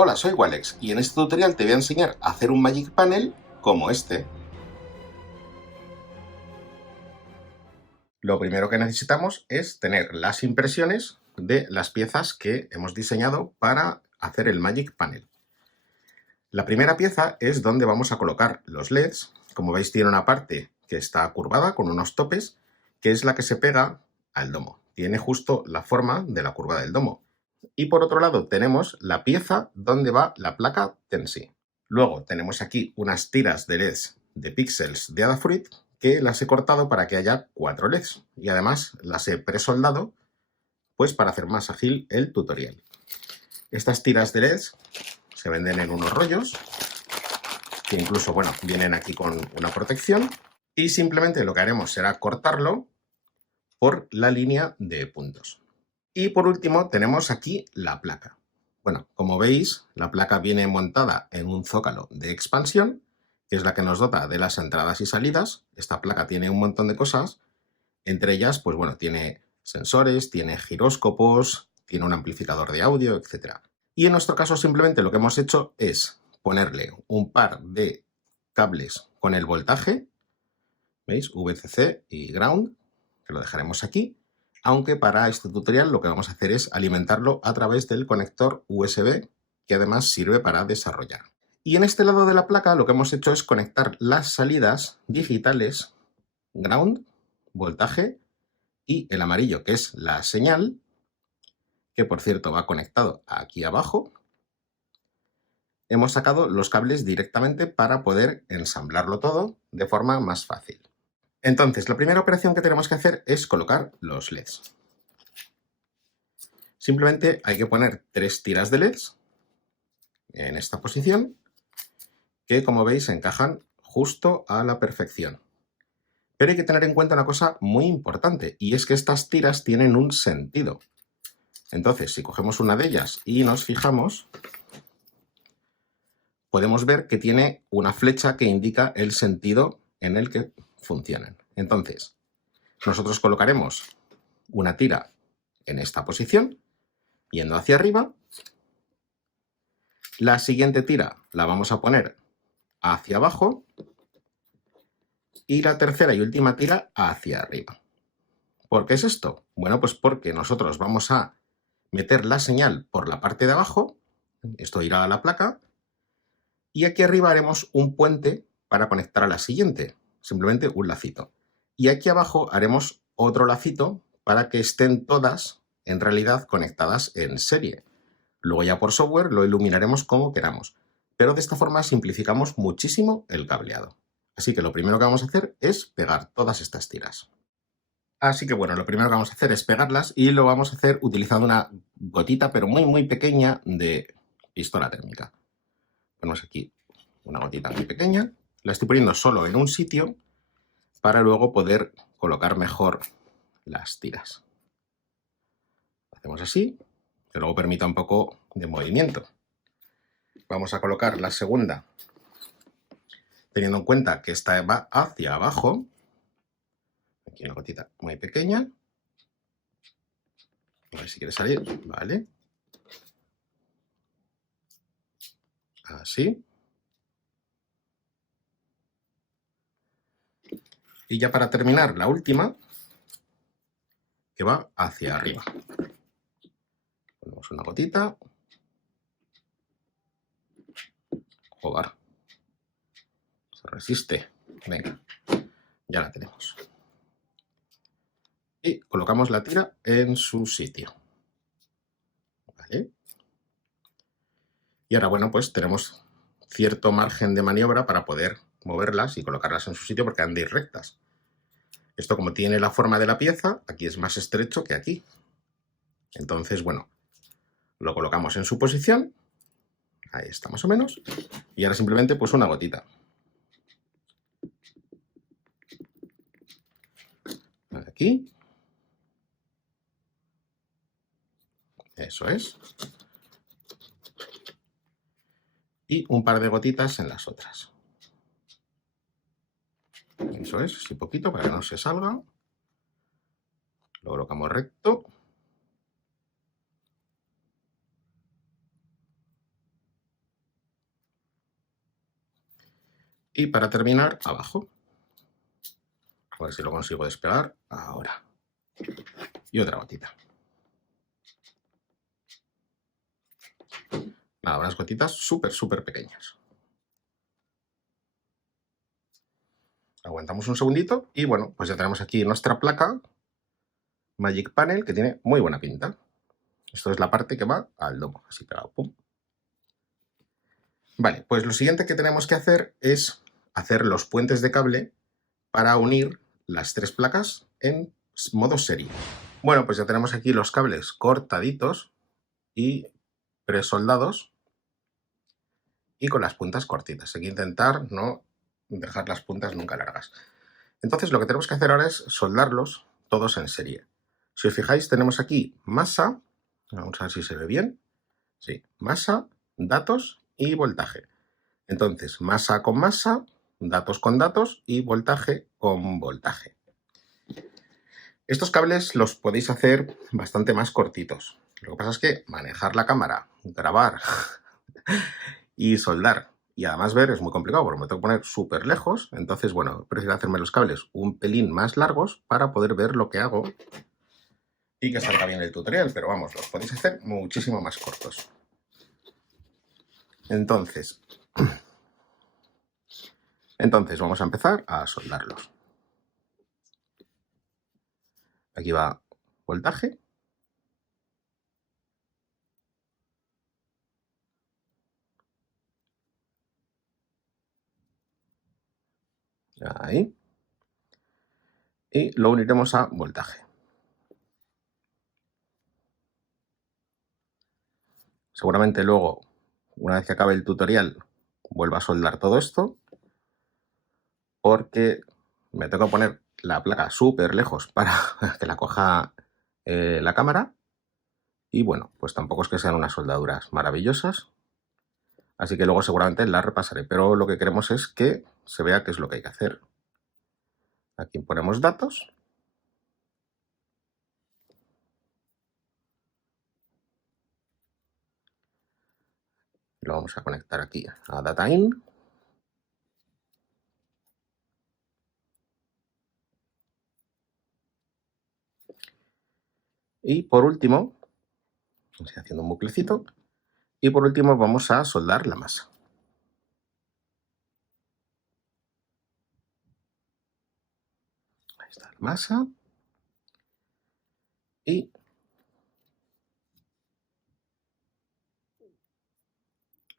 Hola, soy Walex y en este tutorial te voy a enseñar a hacer un Magic Panel como este. Lo primero que necesitamos es tener las impresiones de las piezas que hemos diseñado para hacer el Magic Panel. La primera pieza es donde vamos a colocar los LEDs. Como veis, tiene una parte que está curvada con unos topes, que es la que se pega al domo. Tiene justo la forma de la curva del domo. Y por otro lado tenemos la pieza donde va la placa Tensi. Luego tenemos aquí unas tiras de LEDs de píxeles de Adafruit que las he cortado para que haya 4 LEDs y además las he presoldado pues para hacer más ágil el tutorial. Estas tiras de LEDs se venden en unos rollos que incluso, bueno, vienen aquí con una protección y simplemente lo que haremos será cortarlo por la línea de puntos. Y por último tenemos aquí la placa. Bueno, como veis, la placa viene montada en un zócalo de expansión, que es la que nos dota de las entradas y salidas. Esta placa tiene un montón de cosas, entre ellas, pues bueno, tiene sensores, tiene giróscopos, tiene un amplificador de audio, etc. Y en nuestro caso simplemente lo que hemos hecho es ponerle un par de cables con el voltaje, ¿veis? VCC y ground, que lo dejaremos aquí. Aunque para este tutorial lo que vamos a hacer es alimentarlo a través del conector USB, que además sirve para desarrollar. Y en este lado de la placa lo que hemos hecho es conectar las salidas digitales, ground, voltaje, y el amarillo, que es la señal, que por cierto va conectado aquí abajo. Hemos sacado los cables directamente para poder ensamblarlo todo de forma más fácil. Entonces, la primera operación que tenemos que hacer es colocar los LEDs. Simplemente hay que poner 3 tiras de LEDs en esta posición, que como veis encajan justo a la perfección. Pero hay que tener en cuenta una cosa muy importante, y es que estas tiras tienen un sentido. Entonces, si cogemos una de ellas y nos fijamos, podemos ver que tiene una flecha que indica el sentido en el que funcionan. Entonces, nosotros colocaremos una tira en esta posición, yendo hacia arriba. La siguiente tira la vamos a poner hacia abajo y la tercera y última tira hacia arriba. ¿Por qué es esto? Bueno, pues porque nosotros vamos a meter la señal por la parte de abajo, esto irá a la placa, y aquí arriba haremos un puente para conectar a la siguiente, simplemente un lacito. Y aquí abajo haremos otro lacito para que estén todas en realidad conectadas en serie. Luego ya por software lo iluminaremos como queramos, pero de esta forma simplificamos muchísimo el cableado. Así que lo primero que vamos a hacer es pegar todas estas tiras. Así que bueno, lo primero que vamos a hacer es pegarlas y lo vamos a hacer utilizando una gotita, pero muy pequeña, de pistola térmica. Ponemos aquí una gotita muy pequeña, la estoy poniendo solo en un sitio para luego poder colocar mejor las tiras. Hacemos así, que luego permita un poco de movimiento. Vamos a colocar la segunda, teniendo en cuenta que esta va hacia abajo. Aquí una gotita muy pequeña. A ver si quiere salir, vale. Así. Y ya para terminar, la última, que va hacia arriba. Ponemos una gotita. Joder. Se resiste. Venga, ya la tenemos. Y colocamos la tira en su sitio. ¿Vale? Y ahora, bueno, pues tenemos cierto margen de maniobra para poder moverlas y colocarlas en su sitio porque han de ir rectas. Esto, como tiene la forma de la pieza, aquí es más estrecho que aquí. Entonces, bueno, lo colocamos en su posición. Ahí está más o menos. Y ahora simplemente pues una gotita. Aquí. Eso es. Y un par de gotitas en las otras. Eso es, así poquito para que no se salga. Lo colocamos recto. Y para terminar, abajo. A ver si lo consigo despegar. Ahora. Y otra gotita. Nada, unas gotitas súper pequeñas. Aguantamos un segundito y bueno, pues ya tenemos aquí nuestra placa Magic Panel que tiene muy buena pinta. Esto es la parte que va al domo, así pegado. Pum. Vale, pues lo siguiente que tenemos que hacer es hacer los puentes de cable para unir las tres placas en modo serie. Bueno, pues ya tenemos aquí los cables cortaditos y presoldados y con las puntas cortitas. Hay que intentar no dejar las puntas nunca largas. Entonces lo que tenemos que hacer ahora es soldarlos todos en serie. Si os fijáis, tenemos aquí masa, vamos a ver si se ve bien, sí, masa, datos y voltaje. Entonces, masa con masa, datos con datos y voltaje con voltaje. Estos cables los podéis hacer bastante más cortitos. Lo que pasa es que manejar la cámara, grabar y soldar y además ver es muy complicado porque me tengo que poner súper lejos. Entonces, bueno, prefiero hacerme los cables un pelín más largos para poder ver lo que hago y que salga bien el tutorial. Pero vamos, los podéis hacer muchísimo más cortos. Entonces vamos a empezar a soldarlos. Aquí va voltaje. Ahí. Y lo uniremos a voltaje. Seguramente luego, una vez que acabe el tutorial, vuelva a soldar todo esto, porque me tengo que poner la placa súper lejos para que la coja la cámara. Y bueno, pues tampoco es que sean unas soldaduras maravillosas, así que luego seguramente las repasaré, pero lo que queremos es que se vea qué es lo que hay que hacer. Aquí ponemos datos. Lo vamos a conectar aquí a Data In. Y por último, estoy haciendo un buclecito, y por último vamos a soldar la masa. Ahí está la masa. Y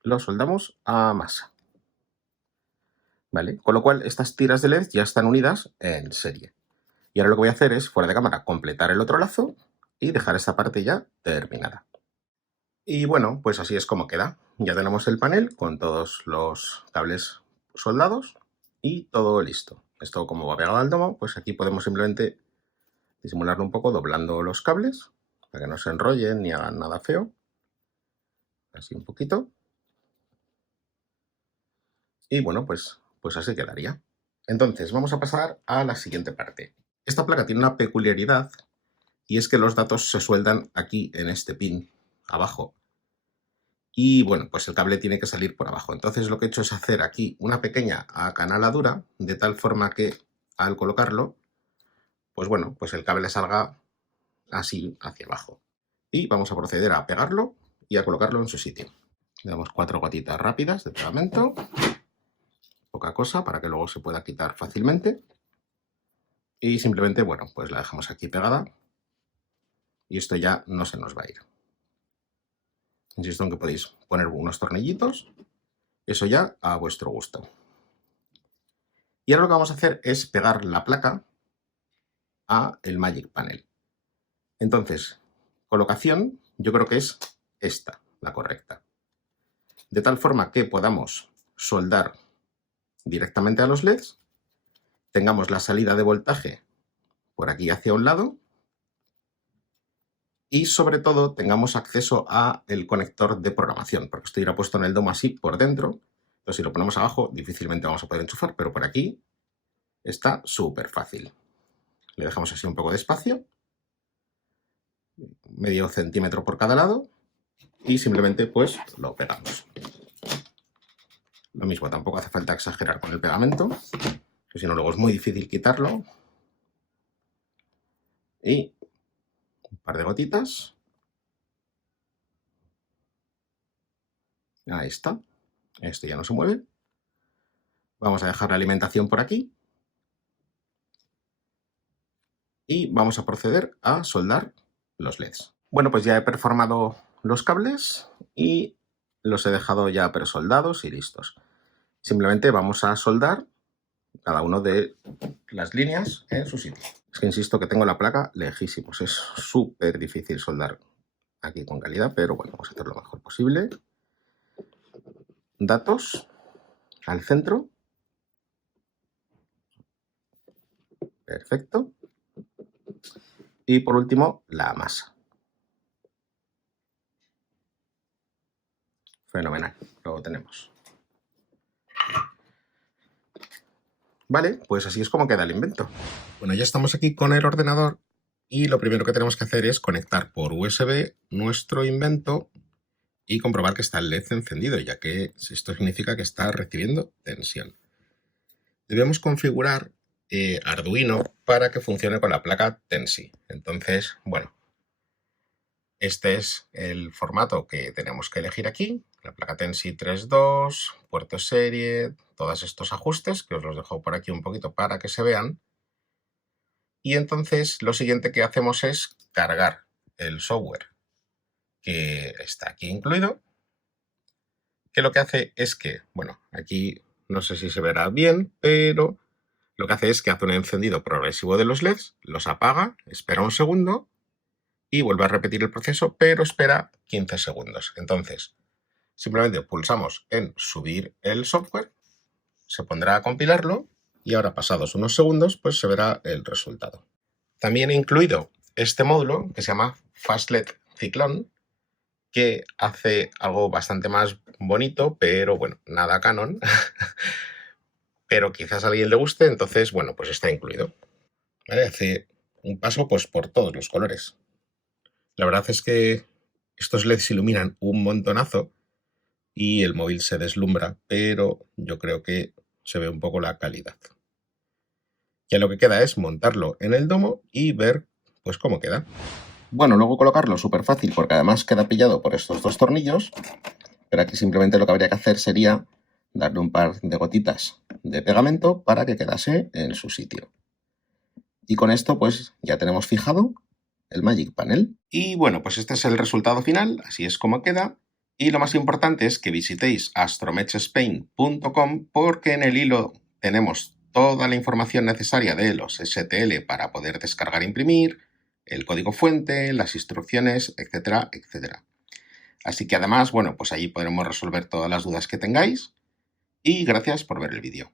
lo soldamos a masa. ¿Vale? Con lo cual estas tiras de LED ya están unidas en serie. Y ahora lo que voy a hacer es, fuera de cámara, completar el otro lazo y dejar esta parte ya terminada. Y bueno, pues así es como queda. Ya tenemos el panel con todos los cables soldados y todo listo. Esto como va pegado al domo, pues aquí podemos simplemente disimularlo un poco doblando los cables para que no se enrollen ni hagan nada feo. Así un poquito. Y bueno, pues así quedaría. Entonces vamos a pasar a la siguiente parte. Esta placa tiene una peculiaridad y es que los datos se sueldan aquí en este pin abajo. Y bueno, pues el cable tiene que salir por abajo. Entonces lo que he hecho es hacer aquí una pequeña acanaladura de tal forma que al colocarlo, pues bueno, pues el cable salga así hacia abajo. Y vamos a proceder a pegarlo y a colocarlo en su sitio. Le damos 4 gotitas rápidas de pegamento. Poca cosa para que luego se pueda quitar fácilmente. Y simplemente, bueno, pues la dejamos aquí pegada. Y esto ya no se nos va a ir. Insisto en que podéis poner unos tornillitos, eso ya a vuestro gusto. Y ahora lo que vamos a hacer es pegar la placa a el Magic Panel. Entonces, colocación, yo creo que es esta, la correcta. De tal forma que podamos soldar directamente a los LEDs, tengamos la salida de voltaje por aquí hacia un lado y sobre todo tengamos acceso a el conector de programación, porque esto irá puesto en el domo así por dentro. Entonces si lo ponemos abajo difícilmente vamos a poder enchufar, pero por aquí está súper fácil. Le dejamos así un poco de espacio, medio centímetro por cada lado y simplemente pues lo pegamos. Lo mismo, tampoco hace falta exagerar con el pegamento, que si no luego es muy difícil quitarlo. Y un par de gotitas. Ahí está. Este ya no se mueve. Vamos a dejar la alimentación por aquí. Y vamos a proceder a soldar los LEDs. Bueno, pues ya he perforado los cables y los he dejado ya presoldados y listos. Simplemente vamos a soldar cada uno de las líneas en su sitio. Es que insisto que tengo la placa lejísimos. Es súper difícil soldar aquí con calidad, pero bueno, vamos a hacer lo mejor posible. Datos al centro. Perfecto. Y por último, la masa. Fenomenal, lo tenemos. Vale, pues así es como queda el invento. Bueno, ya estamos aquí con el ordenador y lo primero que tenemos que hacer es conectar por USB nuestro invento y comprobar que está el LED encendido, ya que esto significa que está recibiendo tensión. Debemos configurar Arduino para que funcione con la placa Tensi. Entonces, bueno, este es el formato que tenemos que elegir aquí. La placa Tensi 3.2, puerto serie, todos estos ajustes, que os los dejo por aquí un poquito para que se vean. Y entonces lo siguiente que hacemos es cargar el software que está aquí incluido, que lo que hace es que, bueno, aquí no sé si se verá bien, pero lo que hace es que hace un encendido progresivo de los LEDs, los apaga, espera un segundo y vuelve a repetir el proceso, pero espera 15 segundos. Entonces, simplemente pulsamos en subir el software, se pondrá a compilarlo y ahora pasados unos segundos pues se verá el resultado. También he incluido este módulo que se llama FastLED Cyclone, que hace algo bastante más bonito, pero bueno, nada canon, pero quizás a alguien le guste, entonces bueno, pues está incluido. ¿Vale? Hace un paso pues por todos los colores. La verdad es que estos LEDs iluminan un montonazo y el móvil se deslumbra, pero yo creo que se ve un poco la calidad. Ya lo que queda es montarlo en el domo y ver pues cómo queda. Bueno, luego colocarlo súper fácil porque además queda pillado por estos dos tornillos, pero aquí simplemente lo que habría que hacer sería darle un par de gotitas de pegamento para que quedase en su sitio. Y con esto pues ya tenemos fijado el Magic Panel. Y bueno, pues este es el resultado final, así es como queda. Y lo más importante es que visitéis astromechspain.com porque en el hilo tenemos toda la información necesaria de los STL para poder descargar e imprimir, el código fuente, las instrucciones, etcétera, etcétera. Así que además, bueno, pues allí podremos resolver todas las dudas que tengáis y gracias por ver el vídeo.